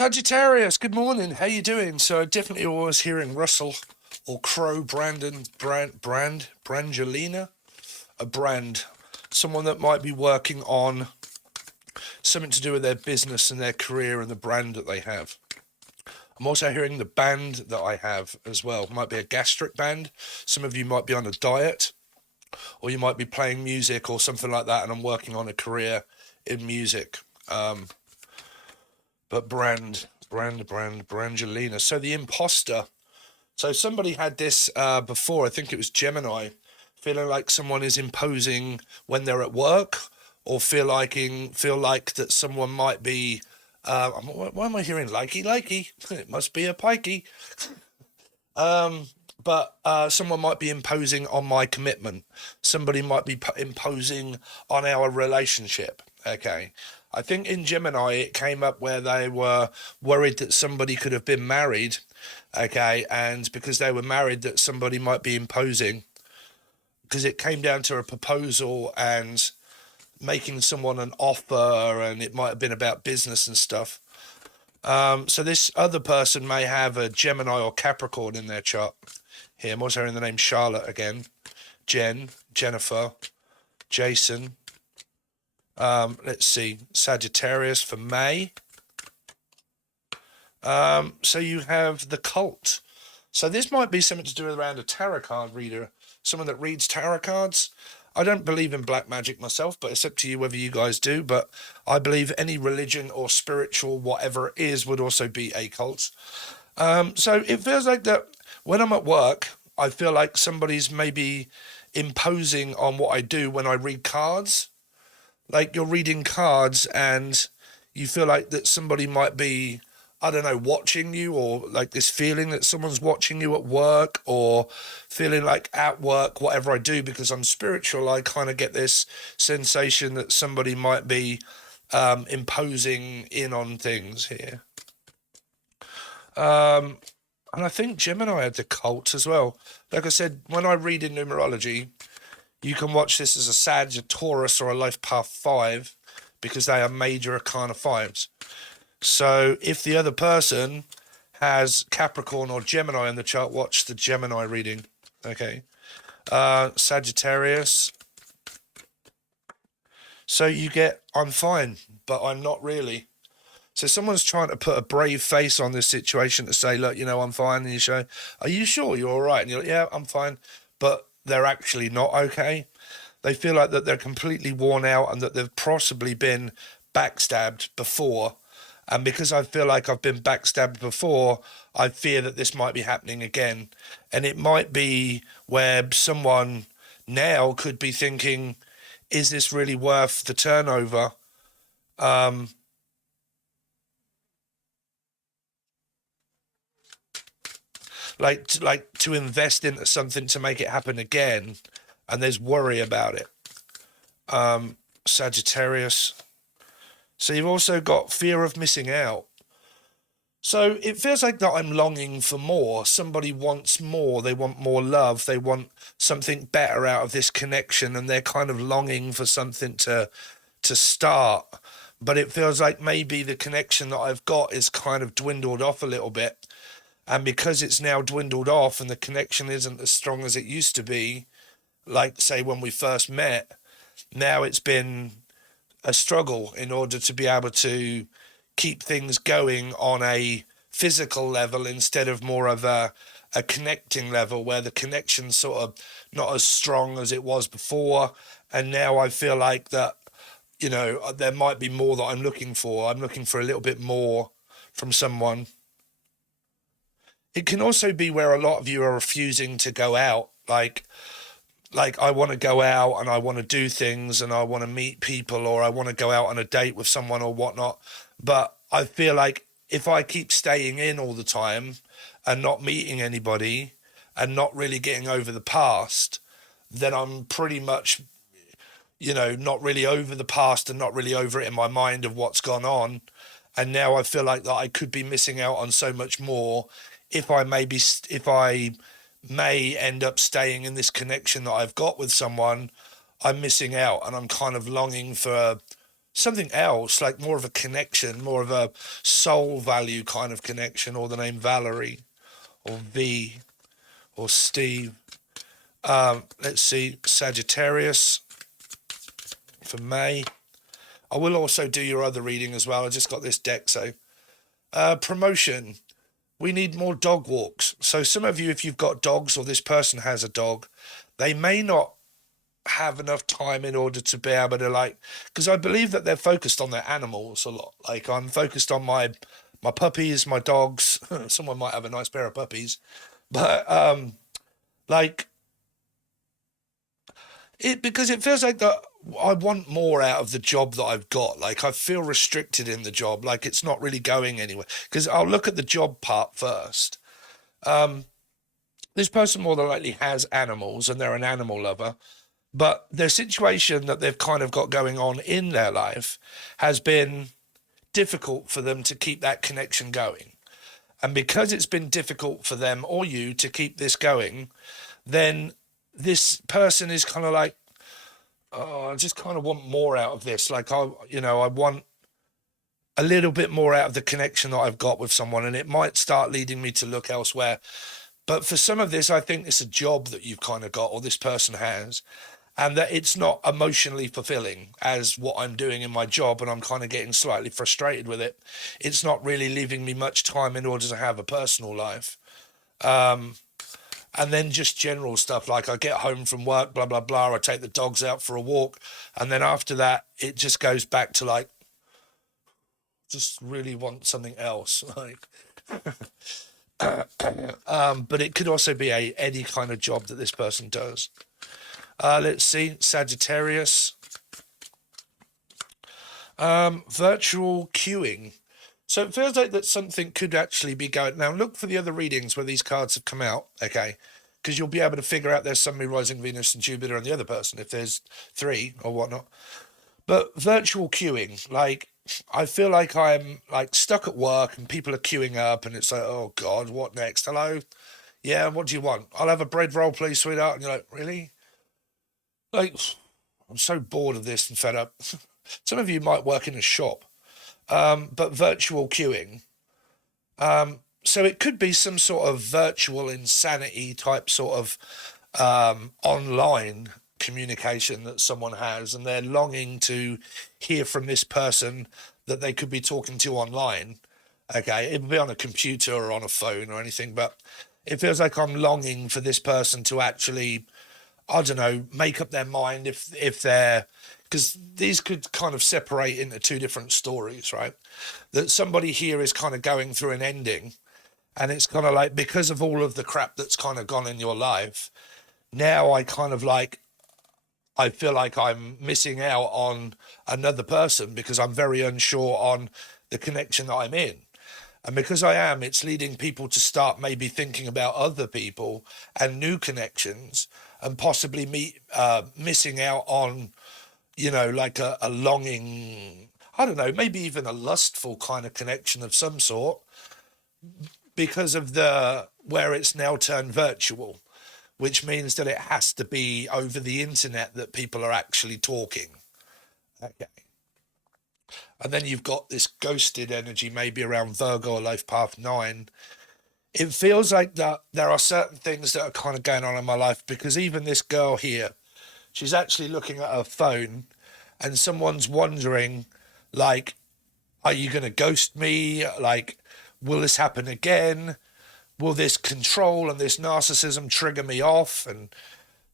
Sagittarius, good morning. How you doing? So definitely always hearing Russell or Crow, Brandon, Brangelina, a brand, someone that might be working on something to do with their business and their career and the brand that they have. I'm also hearing the band that I have as well. Might be a gastric band. Some of you might be on a diet, or you might be playing music or something like that, and I'm working on a career in music. But Brangelina. So the imposter. So somebody had this before. I think it was Gemini, feeling like someone is imposing when they're at work, or feel like that someone might be. Why am I hearing likey? It must be a pikey. But someone might be imposing on my commitment. Somebody might be imposing on our relationship. Okay. I think in Gemini it came up where they were worried that somebody could have been married. Okay. And because they were married, that somebody might be imposing. Because it came down to a proposal and making someone an offer, and it might have been about business and stuff. So this other person may have a Gemini or Capricorn in their chart. Here, I'm also hearing the name Charlotte again. Jennifer, Jason. Let's see, Sagittarius for May. So you have the cult. So this might be something to do around a tarot card reader, someone that reads tarot cards. I don't believe in black magic myself, but it's up to you whether you guys do. But I believe any religion or spiritual, whatever it is, would also be a cult. So it feels like that when I'm at work, I feel like somebody's maybe imposing on what I do when I read cards. Like you're reading cards and you feel like that somebody might be, I don't know, watching you, or like this feeling that someone's watching you at work, or feeling like at work, whatever I do, because I'm spiritual, I kind of get this sensation that somebody might be imposing in on things here. And I think Gemini had the cult as well. Like I said, when I read in numerology, you can watch this as a Sag, a Taurus, or a Life Path 5, because they are major arcana 5s. So if the other person has Capricorn or Gemini in the chart, watch the Gemini reading. Okay. Sagittarius. So you get, I'm fine, but I'm not really. So someone's trying to put a brave face on this situation to say, look, I'm fine. And you say, are you sure you're all right? And you're like, yeah, I'm fine. But they're actually not okay. They feel like that they're completely worn out and that they've possibly been backstabbed before. And because I feel like I've been backstabbed before, I fear that this might be happening again. And it might be where someone now could be thinking, is this really worth the turnover? Like to invest into something to make it happen again, and there's worry about it. Sagittarius. So you've also got fear of missing out. So it feels like that I'm longing for more. Somebody wants more. They want more love. They want something better out of this connection, and they're kind of longing for something to start. But it feels like maybe the connection that I've got is kind of dwindled off a little bit. And because it's now dwindled off and the connection isn't as strong as it used to be, like, say, when we first met, now it's been a struggle in order to be able to keep things going on a physical level instead of more of a connecting level, where the connection's sort of not as strong as it was before. And now I feel like that, there might be more that I'm looking for. I'm looking for a little bit more from someone. It can also be where a lot of you are refusing to go out. Like I want to go out and I want to do things and I want to meet people, or I want to go out on a date with someone or whatnot. But I feel like if I keep staying in all the time and not meeting anybody and not really getting over the past, then I'm pretty much, not really over the past and not really over it in my mind of what's gone on. And now I feel like that I could be missing out on so much more if I may end up staying in this connection that I've got with someone. I'm missing out, and I'm kind of longing for something else, like more of a connection, more of a soul value kind of connection, or the name Valerie or V or Steve. Let's see, Sagittarius for May. I will also do your other reading as well. I just got this deck, so promotion. We need more dog walks. So some of you, if you've got dogs or this person has a dog, they may not have enough time in order to be able to, like, because I believe that they're focused on their animals a lot. Like, I'm focused on my puppies, my dogs. Someone might have a nice pair of puppies, but like it, because it feels like that I want more out of the job that I've got. Like, I feel restricted in the job, like it's not really going anywhere. Because I'll look at the job part first. This person more than likely has animals and they're an animal lover, but their situation that they've kind of got going on in their life has been difficult for them to keep that connection going. And because it's been difficult for them or you to keep this going, then this person is kind of like, oh, I just kind of want more out of this. Like, I want a little bit more out of the connection that I've got with someone, and it might start leading me to look elsewhere. But for some of this, I think it's a job that you've kind of got, or this person has, and that it's not emotionally fulfilling as what I'm doing in my job, and I'm kind of getting slightly frustrated with it. It's not really leaving me much time in order to have a personal life. And then just general stuff, like I get home from work, blah, blah, blah. I take the dogs out for a walk. And then after that, it just goes back to like, just really want something else. Like, but it could also be any kind of job that this person does. Let's see, Sagittarius. Virtual queuing. So it feels like that something could actually be going. Now look for the other readings where these cards have come out, okay? Because you'll be able to figure out there's Sun, Moon, Rising, Venus, and Jupiter on the other person if there's 3 or whatnot. But virtual queuing, like, I feel like I'm like stuck at work and people are queuing up and it's like, oh God, what next? Hello? Yeah, what do you want? I'll have a bread roll, please, sweetheart. And you're like, really? Like, I'm so bored of this and fed up. Some of you might work in a shop, but virtual queuing. So it could be some sort of virtual insanity type sort of online communication that someone has, and they're longing to hear from this person that they could be talking to online. Okay, it would be on a computer or on a phone or anything, but it feels like I'm longing for this person to actually, I don't know, make up their mind if they're, because these could kind of separate into 2 different stories, right? That somebody here is kind of going through an ending, and it's kind of like, because of all of the crap that's kind of gone in your life, now I kind of like, I feel like I'm missing out on another person because I'm very unsure on the connection that I'm in. And because I am, it's leading people to start maybe thinking about other people and new connections, and possibly missing out on, like a longing, I don't know, maybe even a lustful kind of connection of some sort, because of where it's now turned virtual, which means that it has to be over the internet that people are actually talking. Okay. And then you've got this ghosted energy, maybe around Virgo or Life Path 9. It feels like that there are certain things that are kind of going on in my life, because even this girl here, she's actually looking at her phone and someone's wondering, like, are you going to ghost me? Like, will this happen again? Will this control and this narcissism trigger me off? And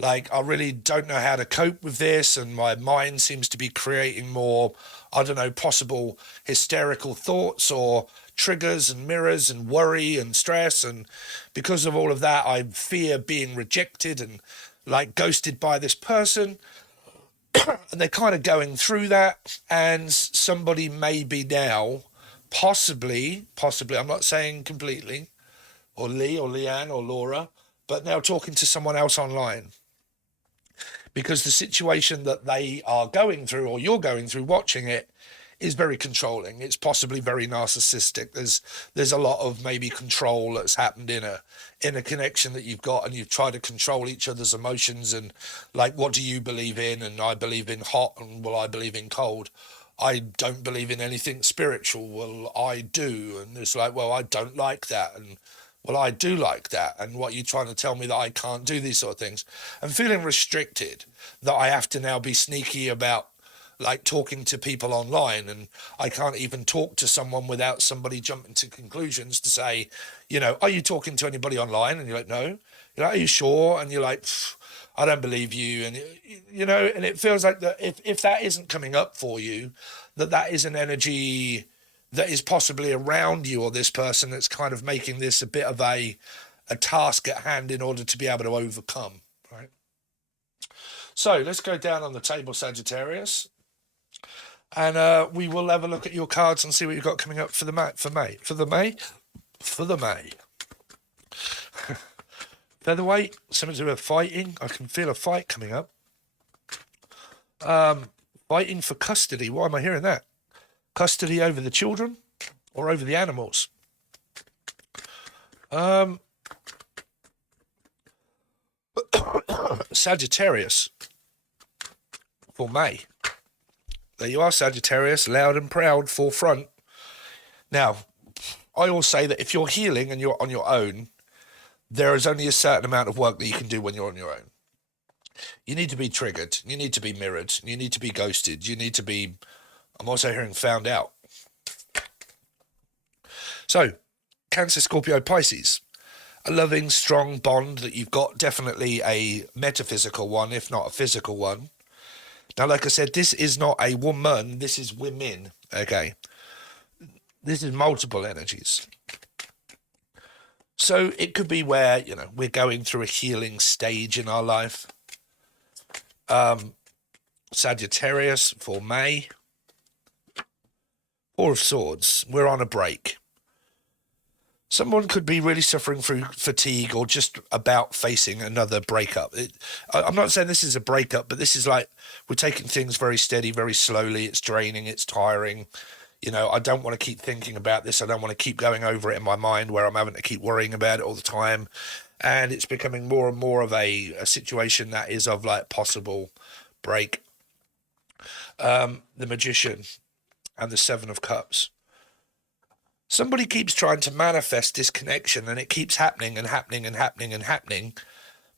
like, I really don't know how to cope with this. And my mind seems to be creating more, I don't know, possible hysterical thoughts or triggers and mirrors and worry and stress. And because of all of that, I fear being rejected and like ghosted by this person. And they're kind of going through that. And somebody maybe now, possibly, I'm not saying completely, or Lee or Leanne or Laura, but now talking to someone else online. Because the situation that they are going through, or you're going through watching it, is very controlling. It's possibly very narcissistic. There's a lot of maybe control that's happened in a connection that you've got, and you've tried to control each other's emotions, and like, what do you believe in? And I believe in hot, and well, I believe in cold, I don't believe in anything spiritual. Well, I do. And it's like, well, I don't like that. And well, I do like that. And what, you trying to tell me that I can't do these sort of things? And feeling restricted, that I have to now be sneaky about like talking to people online, and I can't even talk to someone without somebody jumping to conclusions to say, are you talking to anybody online? And you're like, no. You're like, are you sure? And you're like, I don't believe you. And and it feels like that if that isn't coming up for you, that is an energy that is possibly around you or this person that's kind of making this a bit of a task at hand in order to be able to overcome, right? So let's go down on the table, Sagittarius, and we will have a look at your cards and see what you've got coming up for the May. Featherweight, something to do with fighting. I can feel a fight coming up. Fighting for custody. Why am I hearing that? Custody over the children or over the animals? Sagittarius for May. There you are, Sagittarius, loud and proud, forefront. Now, I will say that if you're healing and you're on your own, there is only a certain amount of work that you can do when you're on your own. You need to be triggered. You need to be mirrored. You need to be ghosted. You need to be, I'm also hearing, found out. So, Cancer, Scorpio, Pisces. A loving, strong bond that you've got, definitely a metaphysical one, if not a physical one. Now, like I said, this is not a woman, this is women, okay? This is multiple energies. So it could be where, we're going through a healing stage in our life. Sagittarius for May. Four of Swords, we're on a break. Someone could be really suffering through fatigue or just about facing another breakup. I'm not saying this is a breakup, but this is like we're taking things very steady, very slowly. It's draining, it's tiring. I don't want to keep thinking about this. I don't want to keep going over it in my mind where I'm having to keep worrying about it all the time. And it's becoming more and more of a situation that is of like possible break. The Magician and the Seven of Cups. Somebody keeps trying to manifest this connection and it keeps happening and happening and happening and happening.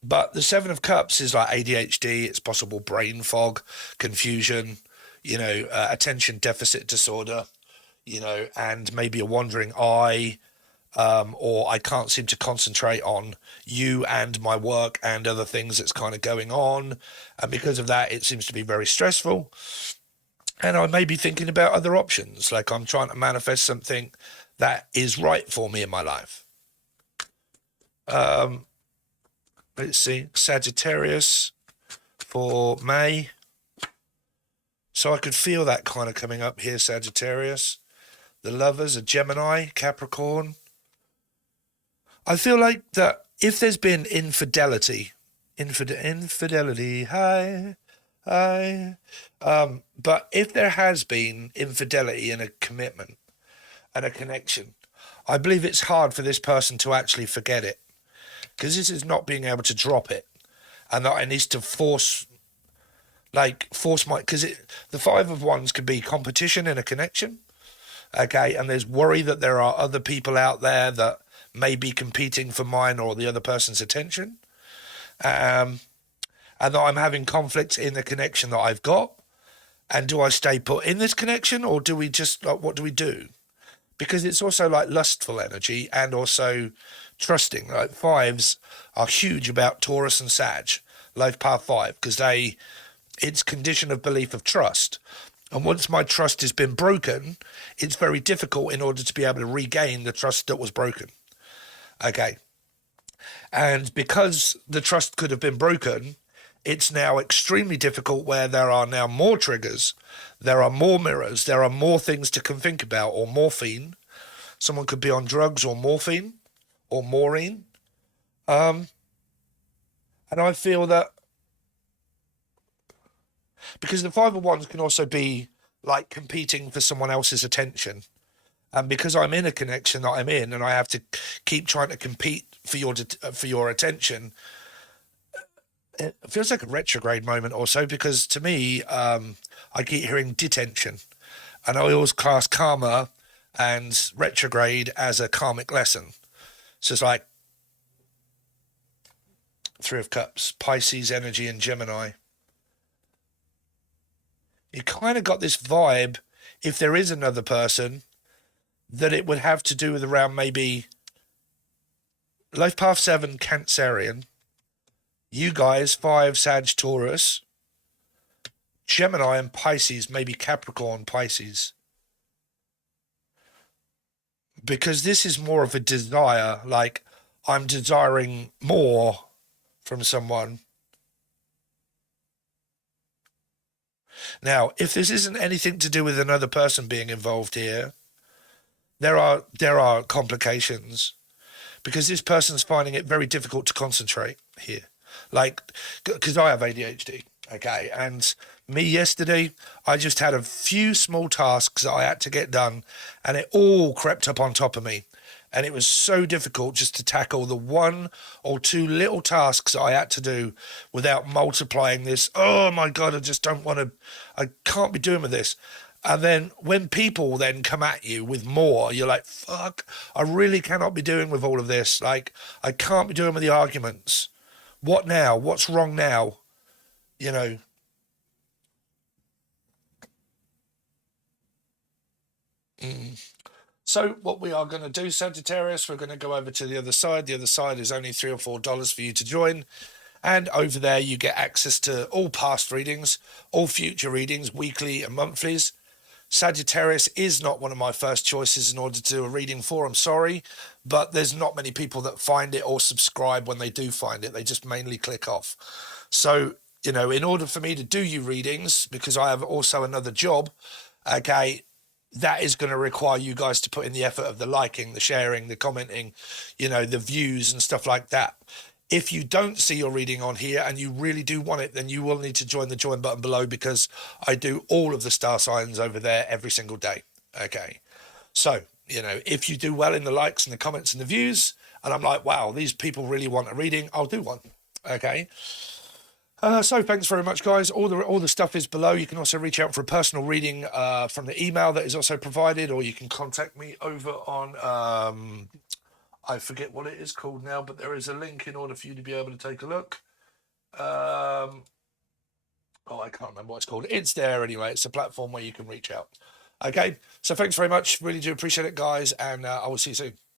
But the Seven of Cups is like ADHD, it's possible brain fog, confusion, attention deficit disorder, and maybe a wandering eye, or I can't seem to concentrate on you and my work and other things that's kind of going on. And because of that, it seems to be very stressful. And I may be thinking about other options, like I'm trying to manifest something that is right for me in my life. Let's see, Sagittarius for May. So I could feel that kind of coming up here, Sagittarius. The Lovers, a Gemini, Capricorn. I feel like that if there's been infidelity, hi. But if there has been infidelity in a commitment and a connection, I believe it's hard for this person to actually forget it, because this is not being able to drop it, and that I need to force because the Five of Wands could be competition in a connection, okay, and there's worry that there are other people out there that may be competing for mine or the other person's attention, and that I'm having conflict in the connection that I've got. And do I stay put in this connection, or do we just, what do we do? Because it's also like lustful energy and also trusting. Like fives are huge about Taurus and Sag, life path 5, because it's condition of belief of trust. And once my trust has been broken, it's very difficult in order to be able to regain the trust that was broken. Okay. And because the trust could have been broken, it's now extremely difficult, where there are now more triggers, there are more mirrors, there are more things to think about, or morphine. Someone could be on drugs or morphine or maureen. And I feel that because the Five of Wands can also be like competing for someone else's attention. And because I'm in a connection that I'm in and I have to keep trying to compete for your attention, it feels like a retrograde moment also, because to me, I keep hearing detention. And I always class karma and retrograde as a karmic lesson. So it's like Three of Cups, Pisces energy, and Gemini. You kind of got this vibe, if there is another person, that it would have to do with around maybe Life Path 7, Cancerian, you guys, 5, Sag, Taurus, Gemini and Pisces, maybe Capricorn, Pisces. Because this is more of a desire, like I'm desiring more from someone. Now, if this isn't anything to do with another person being involved here, there are complications, because this person's finding it very difficult to concentrate here. Like, because I have ADHD, okay? And me yesterday, I just had a few small tasks that I had to get done, and it all crept up on top of me. And it was so difficult just to tackle the one or two little tasks that I had to do without multiplying this. Oh my God, I just don't want to, I can't be doing with this. And then when people then come at you with more, you're like, fuck, I really cannot be doing with all of this. Like, I can't be doing with the arguments. What now? What's wrong now? You know. So what we are going to do, Sagittarius, we're going to go over to the other side. The other side is only $3 or $4 for you to join. And over there, you get access to all past readings, all future readings, weekly and monthlies. Sagittarius is not one of my first choices in order to do a reading for, I'm sorry, but there's not many people that find it or subscribe when they do find it. They just mainly click off. So, you know, in order for me to do you readings, because I have also another job, okay, that is going to require you guys to put in the effort of the liking, the sharing, the commenting, you know, the views and stuff like that. If you don't see your reading on here and you really do want it, then you will need to join the join button below, because I do all of the star signs over there every single day. Okay. So, you know, if you do well in the likes and the comments and the views, and I'm like, wow, these people really want a reading, I'll do one. Okay. So thanks very much, guys. All the stuff is below. You can also reach out for a personal reading from the email that is also provided, or you can contact me over on I forget what it is called now, but there is a link in order for you to be able to take a look. I can't remember what it's called. It's there anyway. It's a platform where you can reach out. Okay, so thanks very much. Really do appreciate it, guys, and I will see you soon.